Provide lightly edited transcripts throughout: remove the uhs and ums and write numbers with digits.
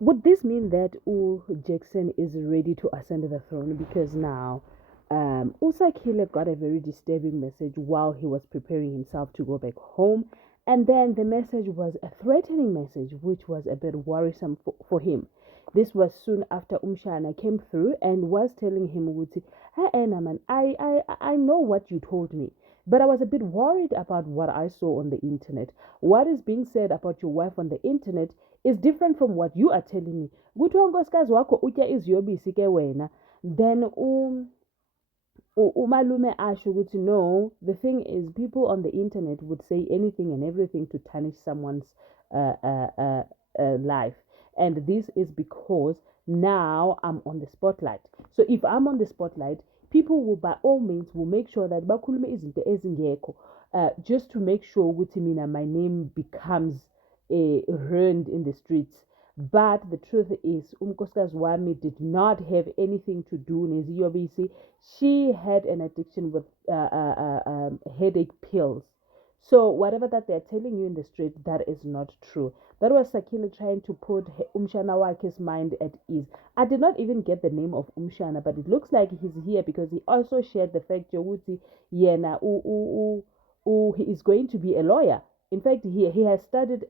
would this mean that Jackson is ready to ascend the throne? Because now Usakile got a very disturbing message while he was preparing himself to go back home. And then the message was a threatening message, which was a bit worrisome for him. This was soon after Umshana came through and was telling him, "Hey, Anna, man, I know what you told me, but I was a bit worried about what I saw on the internet. What is being said about your wife on the internet is different from what you are telling me. Kuthiwa unkosikazi wakho utya iziyobisi ke wena." Then umalume asho ukuthi no, the thing is people on the internet would say anything and everything to tarnish someone's uh, uh, uh, life, and this is because now I'm on the spotlight. So if I'm on the spotlight, people will by all means will make sure that bakhulume izinto ezingekho, just to make sure ukuthi mina my name becomes ruined in the streets. But the truth is, unkosikazi wami did not have anything to do neziyobisi. She had an addiction with headache pills. So whatever that they're telling you in the street, that is not true. That was Sakile trying to put Umshana Wake's mind at ease. I did not even get the name of Umshana, but it looks like he's here because he also shared the fact Jawuti Yena he is going to be a lawyer. In fact, he has studied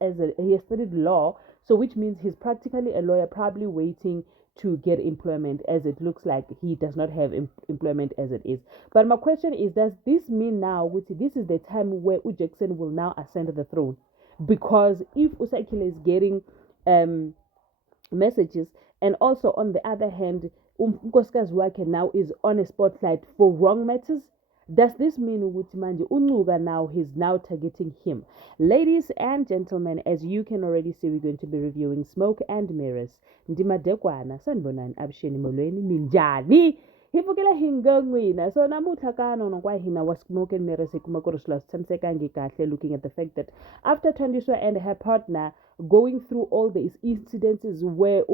law, so which means he's practically a lawyer, probably waiting to get employment, as it looks like he does not have employment as it is. But my question is, does this mean now, Wuti, this is the time where Jackson will now ascend the throne? Because if Usakile is getting um, messages, and also on the other hand, unkosikazi wakhe now is on a spotlight for wrong matters, does this mean ukuthi manje uNcuka now he's now targeting him? Ladies and gentlemen, as you can already see, we're going to be reviewing Smoke and Mirrors. Ndimadekwana sanibonani abusheni molweni minjani hivukela hingangwina. So namuhla kanono kwa hina wa Smoke and Mirrors ikuma ku ri swilo swi tshamisekangi kahle, looking at the fact that after Thandiswa and her partner going through all these incidences where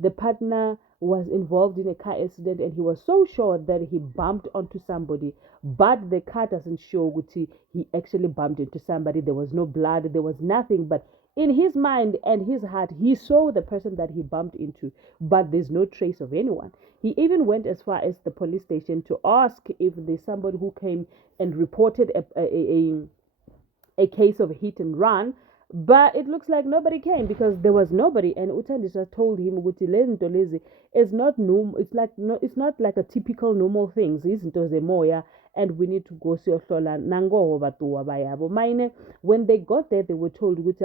the partner was involved in a car accident and he was so sure that he bumped onto somebody, but the car doesn't show Guti he actually bumped into somebody. There was no blood, there was nothing, but in his mind and his heart, he saw the person that he bumped into, but there's no trace of anyone. He even went as far as the police station to ask if there's somebody who came and reported a case of hit and run, but it looks like nobody came because there was nobody. And Utandiswa told him ukuthi le zinto lezi is not normal. It's like no, it's not like a typical normal things. Izinto zemoya, and we need to go siyohlola nangoho batuwa bayabo. Mine, when they got there, they were told ukuthi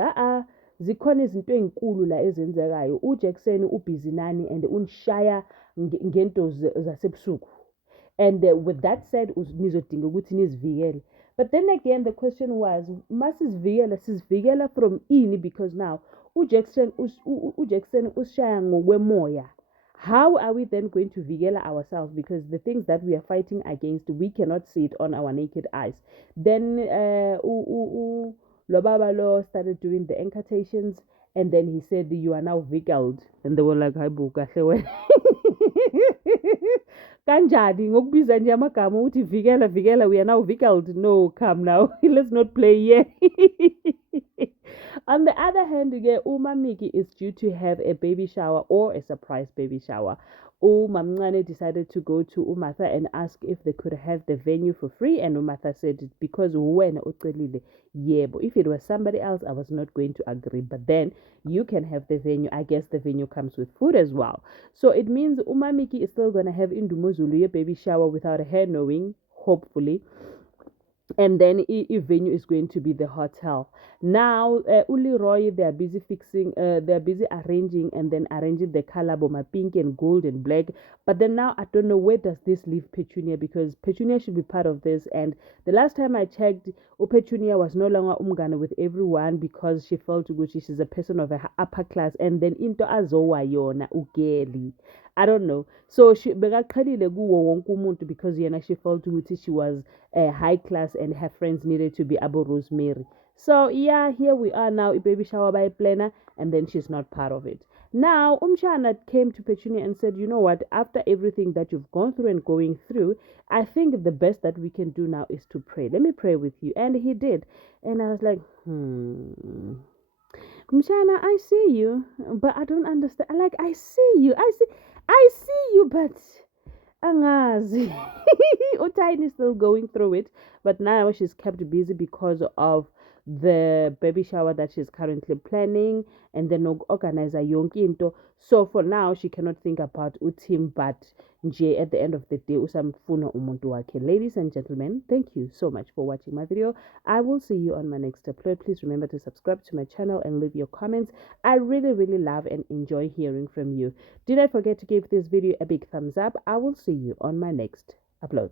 zikhona izinto ey'nkulu la ezenzekayo. UJackson ubhizi nani and unishaya ngento zasebusuku. And with that said, nizodinga ukuthi nizivikele. But then again, the question was, masisivikela from ini, because now uJackson ushaya ngokwemoya. How are we then going to vigela ourselves? Because the things that we are fighting against, we cannot see it on our naked eyes. Then Lobabalo started doing the incantations, and then he said, "You are now vigiled." And they were like, "Hi, Buka." Kanjani ngokubiza nje amagama ukuthi vikela vikela, we are now vigiled? No, come now. Let's not play here. On the other hand, umamiki is due to have a baby shower or a surprise baby shower. Umamncane decided to go to Umatha and ask if they could have the venue for free, and Umatha said because when ucelile, yeah, but if it was somebody else, I was not going to agree. But then you can have the venue. I guess the venue comes with food as well. So it means Umamiki is still gonna have Indumuzulu baby shower without her knowing, hopefully. And then venue is going to be the hotel. Now Uli Roy, they are busy fixing, they are busy arranging and then arranging the color bomba pink and gold and black. But then now I don't know where does this leave Petunia, because Petunia should be part of this. And the last time I checked, Petunia was no longer umgana with everyone because she felt good. She's a person of a upper class, and then into azowa yona ugeli. I don't know. So she bekaqhelile kuwo wonke umuntu because yena she felt ukuthi she was high class and her friends needed to be Abu Rosemary. So yeah, here we are now, a baby shower by planner, and then she's not part of it. Now Umshana came to Petunia and said, "You know what, after everything that you've gone through and going through, I think the best that we can do now is to pray. Let me pray with you." And he did. And I was like, Mshana, I see you, but I don't understand. Like, I see you, I see you, but angazi. Utine is still going through it, but now she's kept busy because of the baby shower that she's currently planning and then organizer yonke into. So for now, she cannot think about Utim, but nje at the end of the day, usamfuna umuntu wakhe. Ladies and gentlemen, thank you so much for watching my video. I will see you on my next upload. Please remember to subscribe to my channel and leave your comments. I really, really love and enjoy hearing from you. Do not forget to give this video a big thumbs up. I will see you on my next upload.